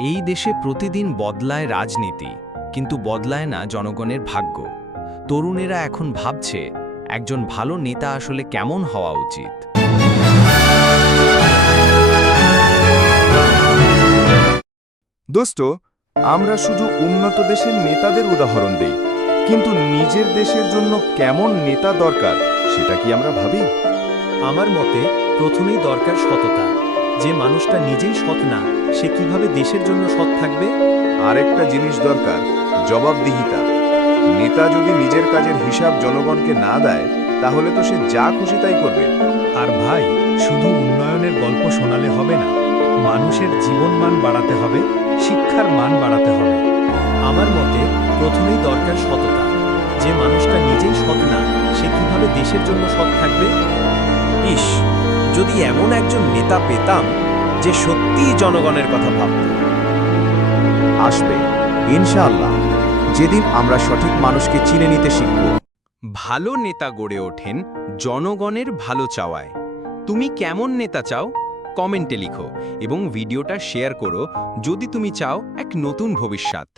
এই দেশে প্রতিদিন বদলায় রাজনীতি, কিন্তু বদলায় না জনগণের ভাগ্য। তরুণেরা এখন ভাবছে একজন ভালো নেতা আসলে কেমন হওয়া উচিত। দোস্ত, আমরা শুধু উন্নত দেশের নেতাদের উদাহরণ দেই, কিন্তু নিজের দেশের জন্য কেমন নেতা দরকার সেটা কি আমরা ভাবি? আমার মতে প্রথমেই দরকার সততা। যে মানুষটা নিজেই সৎ না, সে কিভাবে দেশের জন্য সৎ থাকবে? আরেকটা জিনিস দরকার, জবাবদিহিতা। নেতা যদি নিজের কাজের হিসাব জনগণকে না দেয়, তাহলে তো সে যা খুশি তাই করবে। আর ভাই, শুধু উন্নয়নের গল্প শোনালে হবে না, মানুষের জীবনমান বাড়াতে হবে, শিক্ষার মান বাড়াতে হবে। আমার মতে প্রথমেই দরকার সততা। যে মানুষটা নিজেই সৎ না, সে কিভাবে দেশের জন্য সৎ থাকবে? ইস, যদি এমন একজন নেতা পেতাম যে সত্যিই জনগণের কথা ভাবত। আসবে ইনশাআল্লাহ, যেদিন আমরা সঠিক মানুষকে চিনে নিতে শিখব। ভালো নেতা গড়ে ওঠেন জনগণের ভালো চাওয়ায়। তুমি কেমন নেতা চাও কমেন্টে লিখো এবং ভিডিওটা শেয়ার করো যদি তুমি চাও এক নতুন ভবিষ্যৎ।